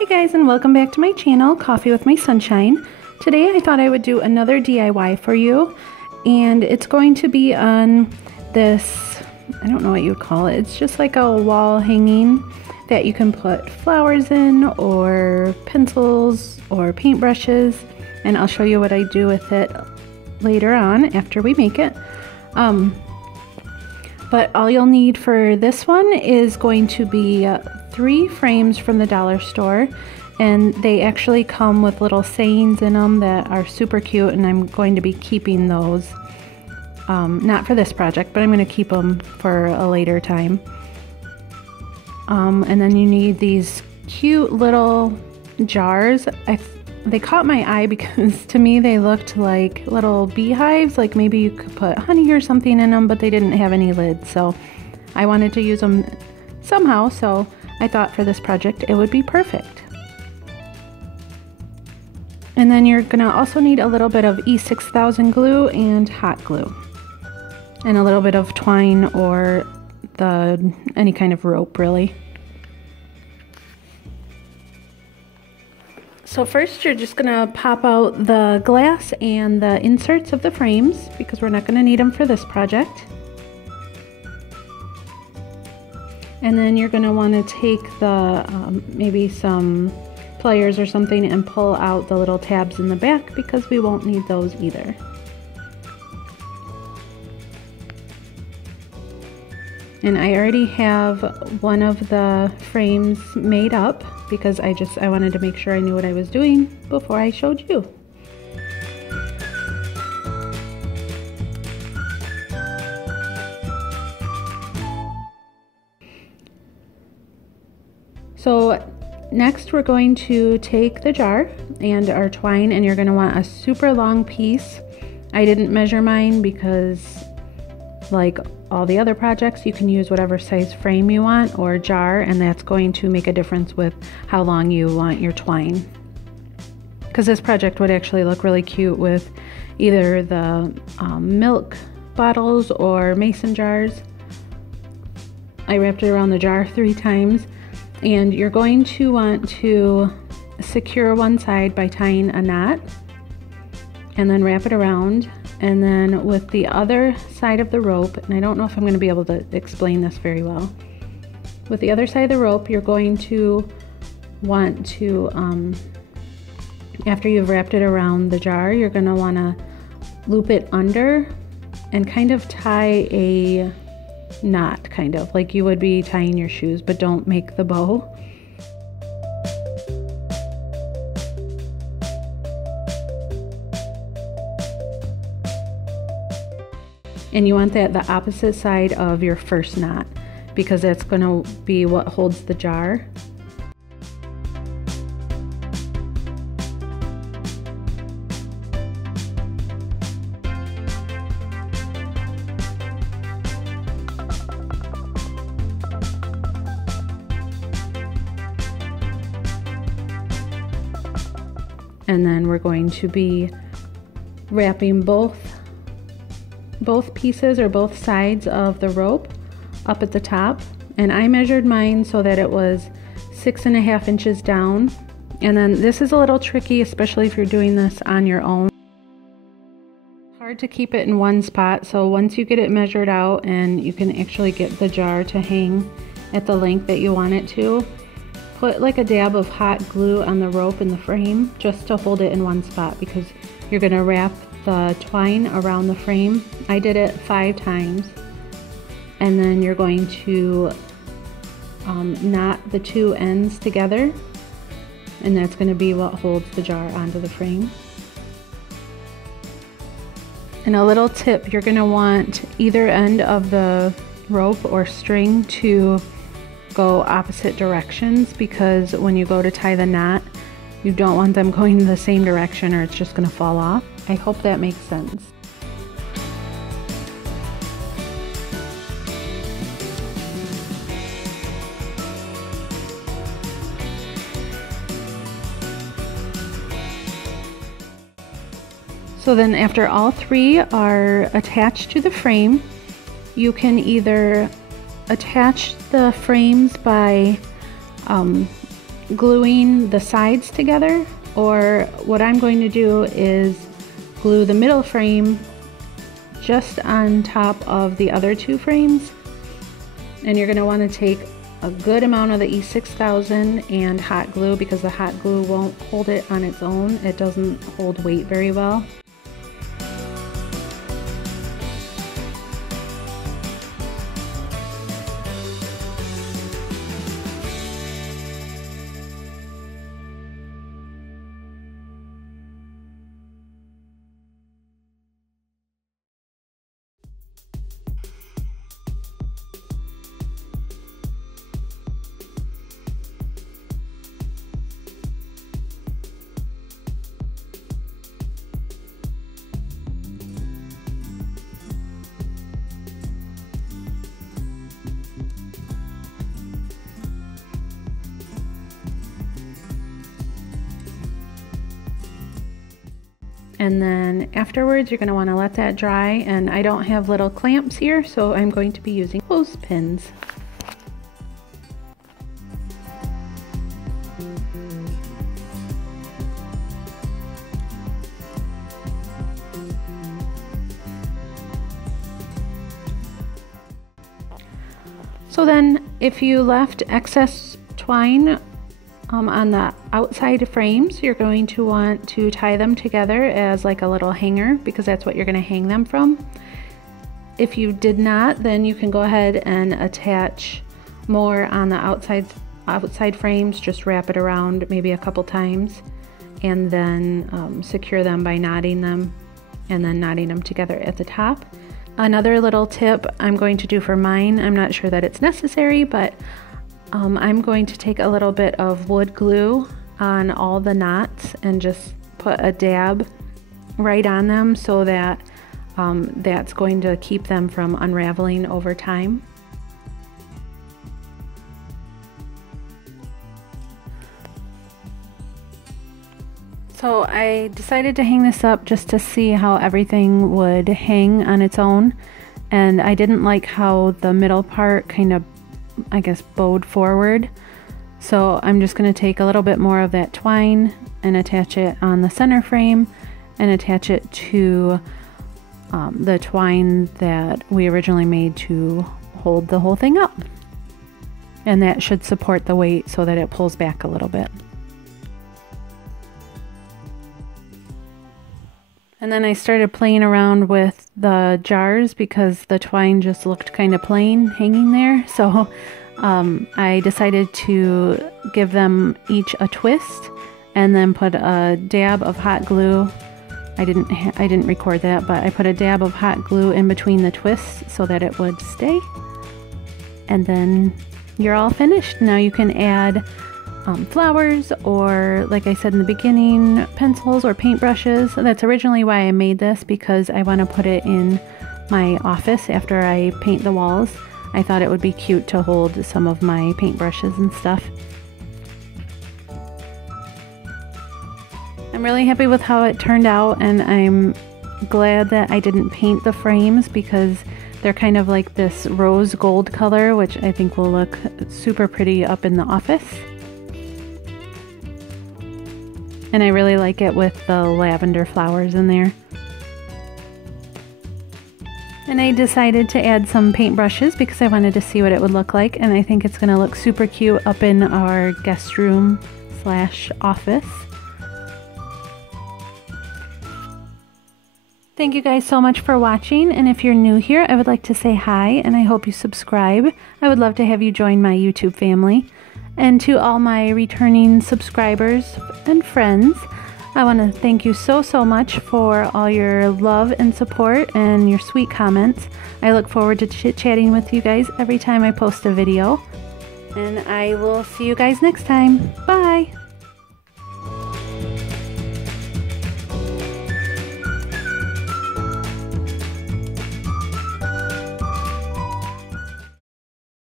Hey guys, and welcome back to my channel, Coffee with My Sunshine. Today I thought I would do another DIY for you, and it's going to be on this, I don't know what you would call it, it's just like a wall hanging that you can put flowers in, or pencils, or paintbrushes, and I'll show you what I do with it later on after we make it. But all you'll need for this one is going to be 3 frames from the dollar store, and they actually come with little sayings in them that are super cute, and I'm going to be keeping those. Not for this project, but I'm going to keep them for a later time. And then you need these cute little jars. They caught my eye because to me they looked like little beehives, like maybe you could put honey or something in them, but they didn't have any lids, so I wanted to use them somehow, so I thought for this project it would be perfect. And then you're gonna also need a little bit of E6000 glue and hot glue, and a little bit of twine or any kind of rope, really. So first you're just gonna pop out the glass and the inserts of the frames, because we're not gonna need them for this project. And then you're gonna wanna take the, maybe some pliers or something, and pull out the little tabs in the back, because we won't need those either. And I already have one of the frames made up, because I wanted to make sure I knew what I was doing before I showed you. So next we're going to take the jar and our twine, and you're going to want a super long piece. I didn't measure mine because, like all the other projects, you can use whatever size frame you want or jar, and that's going to make a difference with how long you want your twine. Because this project would actually look really cute with either the milk bottles or mason jars. I wrapped it around the jar 3 times, and you're going to want to secure one side by tying a knot, and then wrap it around. And then with the other side of the rope, and I don't know if I'm going to be able to explain this very well. With the other side of the rope, you're going to want to, after you've wrapped it around the jar, you're going to want to loop it under and kind of tie a knot, kind of like you would be tying your shoes, but don't make the bow. And you want that the opposite side of your first knot, because that's going to be what holds the jar. And then we're going to be wrapping both pieces or both sides of the rope up at the top, and I measured mine so that it was 6.5 inches down. And then this is a little tricky, especially if you're doing this on your own. It's hard to keep it in one spot, so once you get it measured out and you can actually get the jar to hang at the length that you want it to, put like a dab of hot glue on the rope in the frame just to hold it in one spot, because you're going to wrap the twine around the frame. I did it 5 times, and then you're going to knot the 2 ends together, and that's going to be what holds the jar onto the frame. And a little tip, you're going to want either end of the rope or string to go opposite directions, because when you go to tie the knot, you don't want them going the same direction or it's just going to fall off. I hope that makes sense. So then after all 3 are attached to the frame, you can either attach the frames by gluing the sides together, or what I'm going to do is glue the middle frame just on top of the other two frames. And you're going to want to take a good amount of the E6000 and hot glue, because the hot glue won't hold it on its own. It doesn't hold weight very well. And then afterwards, you're going to want to let that dry, and I don't have little clamps here, so I'm going to be using clothespins. So then if you left excess twine on the outside frames, you're going to want to tie them together as like a little hanger, because that's what you're going to hang them from. If you did not, then you can go ahead and attach more on the outside frames. Just wrap it around maybe a couple times, and then secure them by knotting them, and then knotting them together at the top. Another little tip I'm going to do for mine, I'm not sure that it's necessary, but I'm going to take a little bit of wood glue on all the knots and just put a dab right on them, so that that's going to keep them from unraveling over time. So I decided to hang this up just to see how everything would hang on its own, and I didn't like how the middle part kind of, I guess, bowed forward. So I'm just going to take a little bit more of that twine and attach it on the center frame, and attach it to the twine that we originally made to hold the whole thing up. And that should support the weight so that it pulls back a little bit. And then I started playing around with the jars because the twine just looked kind of plain hanging there. So I decided to give them each a twist, and then put a dab of hot glue. I didn't record that, but I put a dab of hot glue in between the twists so that it would stay. And then you're all finished. Now you can add flowers, or like I said in the beginning, pencils or paintbrushes. That's originally why I made this, because I want to put it in my office after I paint the walls. I thought it would be cute to hold some of my paintbrushes and stuff. I'm really happy with how it turned out, and I'm glad that I didn't paint the frames, because they're kind of like this rose gold color, which I think will look super pretty up in the office. And I really like it with the lavender flowers in there. And I decided to add some paintbrushes because I wanted to see what it would look like, and I think it's going to look super cute up in our guest room / office. Thank you guys so much for watching, and if you're new here, I would like to say hi, and I hope you subscribe. I would love to have you join my YouTube family. And to all my returning subscribers and friends, I want to thank you so much for all your love and support and your sweet comments. I look forward to chit-chatting with you guys every time I post a video. And I will see you guys next time. Bye!